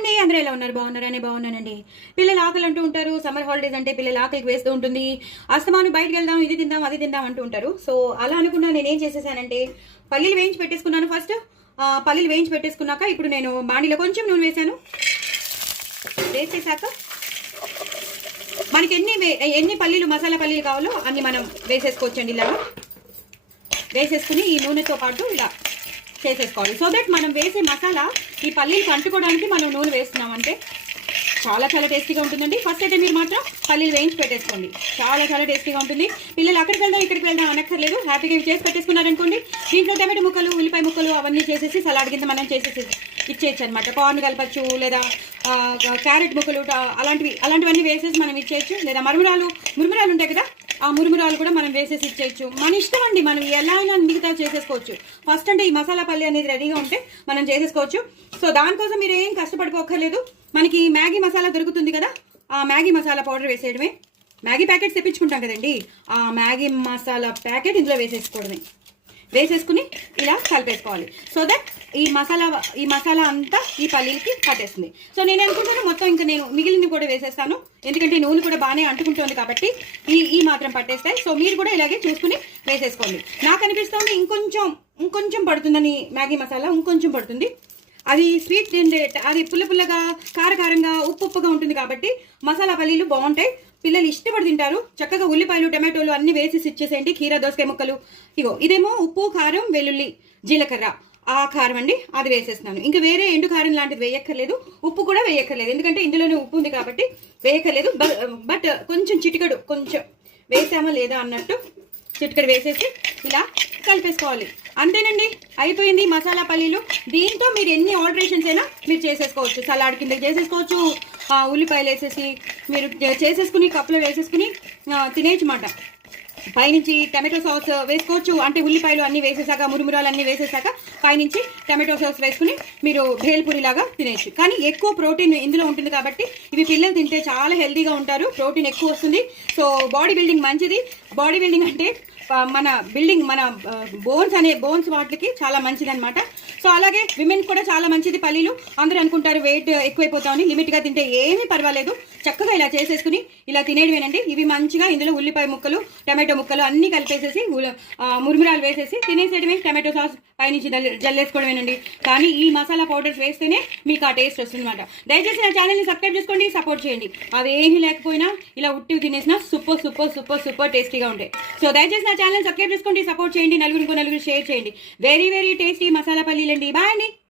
అండి, అందరూ ఎలా ఉన్నారు? బాగున్నానండి. పిల్లలు ఆకలి అంటూ ఉంటారు. సమ్మర్ హాలిడేస్ అంటే పిల్లలు ఆకలికి వేస్తూ ఉంటుంది. అస్తమాను బయటకు వెళ్దాం, ఇది తిందాం అది తిందాం అంటూ ఉంటారు. సో అలా అనుకున్నా నేనేం చేసేసానంటే పల్లీలు వేయించి పెట్టేసుకున్నాను. ఫస్ట్ పల్లీలు వేయించి పెట్టేసుకున్నాక ఇప్పుడు నేను బాండిలో కొంచెం నూనె వేసాను. వేసేసాక మనకి ఎన్ని పల్లీలు మసాలా పల్లీలు కావాలో అన్ని మనం వేసేసుకోవచ్చండి. ఇలా వేసేసుకుని ఈ నూనెతో పాటు ఇలా చేసేసుకోవాలి. సో దట్ మనం వేసే మసాలా ఈ పల్లీలు అంటుకోవడానికి మనం నూనె వేస్తున్నామంటే చాలా టేస్టీగా ఉంటుందండి. ఫస్ట్ అయితే మీరు మాత్రం పల్లీలు వేయించి పెట్టేసుకోండి. చాలా టేస్టీగా ఉంటుంది. పిల్లలు అక్కడికి వెళ్దాం ఇక్కడికి వెళ్దాం అనక్కర్లేదు. హ్యాపీగా ఇవి చేసి పెట్టేసుకున్నారనుకోండి. దీంట్లో టమాటో ముక్కలు, ఉల్లిపాయ ముక్కలు అవన్నీ చేసేసి సలాడ్ కింద మనం చేసేసి ఇచ్చేయచ్చు అనమాట. కార్న్ కలపచ్చు, లేదా క్యారెట్ ముక్కలు అలాంటివన్నీ వేసేసి మనం ఇచ్చేయచ్చు. లేదా మురుమురాలు ఉంటాయి కదా, ఆ మురుమురాలు కూడా మనం వేసేసి ఇచ్చేయచ్చు. మన ఇష్టం అండి, మనం ఎలా అయినా మిగతా చేసేసుకోవచ్చు. ఫస్ట్ అంటే ఈ మసాలా పల్లి అనేది రెడీగా ఉంటే మనం చేసేసుకోవచ్చు. సో దానికోసం మీరు ఏం కష్టపడుకోక్కర్లేదు. మనకి మ్యాగీ మసాలా దొరుకుతుంది కదా, ఆ మ్యాగీ మసాలా పౌడర్ వేసేయడమే. మ్యాగీ ప్యాకెట్స్ తెప్పించుకుంటాం కదండి, ఆ మ్యాగీ మసాలా ప్యాకెట్ ఇందులో వేసేసుకోవడమే. వేసేసుకుని ఇలా కలిపేసుకోవాలి. సో దట్ ఈ మసాలా అంతా ఈ పల్లీలకి పట్టేస్తుంది. సో నేను అనుకుంటాను మొత్తం ఇంకా నేను మిగిలింది కూడా వేసేస్తాను, ఎందుకంటే నూనె కూడా బాగానే అంటుకుంటుంది కాబట్టి ఈ మాత్రం పట్టేస్తాయి. సో మీరు కూడా ఇలాగే చూసుకుని వేసేసుకోండి. నాకు అనిపిస్తుంది ఇంకొంచెం పడుతుందని, మ్యాగీ మసాలా ఇంకొంచెం పడుతుంది. అది స్వీట్ అది పుల్లగా కారంగా ఉప్పుగా ఉంటుంది కాబట్టి మసాలా పల్లీలు బాగుంటాయి. పిల్లలు ఇష్టపడి తింటారు. చక్కగా ఉల్లిపాయలు, టమాటోలు అన్ని వేసి ఇచ్చేసేయండి. కీర, దోసకాయ ముక్కలు, ఇదేమో ఉప్పు, కారం, వెల్లుల్లి, జీలకర్ర, ఆ కారం అండి అది వేసేస్తున్నాను. ఇంకా వేరే ఎండు కారం లాంటిది వేయక్కర్లేదు, ఉప్పు కూడా వేయక్కర్లేదు, ఎందుకంటే ఇందులోనే ఉప్పు ఉంది కాబట్టి వేయక్కర్లేదు. బట్ కొంచెం చిటికడు కొంచెం వేసామా లేదా అన్నట్టు చిటికడు వేసేసి ఇలా కలిపేసుకోవాలి. అంతేనండి, అయిపోయింది మసాలా పల్లీలు. దీంతో మీరు ఎన్ని ఆల్టరేషన్స్ అయినా మీరు చేసేసుకోవచ్చు. సలాడ్ కింద చేసేసుకోవచ్చు, ఉల్లిపాయలు వేసేసి మీరు చేసేసుకుని కప్పులో వేసేసుకుని తినేయచ్చు మాట. పైనుంచి టమాటో సాస్ వేసుకోవచ్చు. అంటే ఉల్లిపాయలు అన్నీ వేసేసాక, మురుమురాలు అన్నీ వేసేసాక పైనుంచి టమాటో సాస్ వేసుకుని మీరు భేల్పూరి లాగా తినేయచ్చు. కానీ ఎక్కువ ప్రోటీన్ ఇందులో ఉంటుంది కాబట్టి ఇవి పిల్లలు తింటే చాలా హెల్తీగా ఉంటారు. ప్రోటీన్ ఎక్కువ వస్తుంది. సో బాడీ బిల్డింగ్ మంచిది. బాడీ బిల్డింగ్ అంటే మన బోన్స్ వాటికి చాలా మంచిది అనమాట. సో అలాగే విమెన్ కూడా చాలా మంచిది పల్లీలు. అందరూ అనుకుంటారు వెయిట్ ఎక్కువైపోతామని. లిమిట్గా తింటే ఏమీ పర్వాలేదు. చక్కగా ఇలా చేసేసుకుని ఇలా తినేయడమేనండి. ఇవి మంచిగా ఇందులో ఉల్లిపాయ ముక్కలు, టమాటో ముక్కలు అన్నీ కలిపేసేసి మురుమురాలు వేసేసి తినేసేయడమే. టమాటో సాస్ పైనుంచి జల్లేసుకోవడమేనండి. కానీ ఈ మసాలా పౌడర్స్ వేస్తేనే మీకు ఆ టేస్ట్ వస్తుంది అనమాట. దయచేసి నా ఛానల్ని సబ్స్క్రైబ్ చేసుకోండి, సపోర్ట్ చేయండి. అవేమీ లేకపోయినా ఇలా ఉట్టివి తినేసినా సూపర్ టేస్టీగా ఉంటాయి. సో దయచేసి నా ఛానల్ సబ్స్క్రైబ్ చేసుకోండి, సపోర్ట్ చేయండి, నలుగురు షేర్ చేయండి. వెరీ టేస్టీ మసాలా పల్లీలండి. బాయ్ అండి.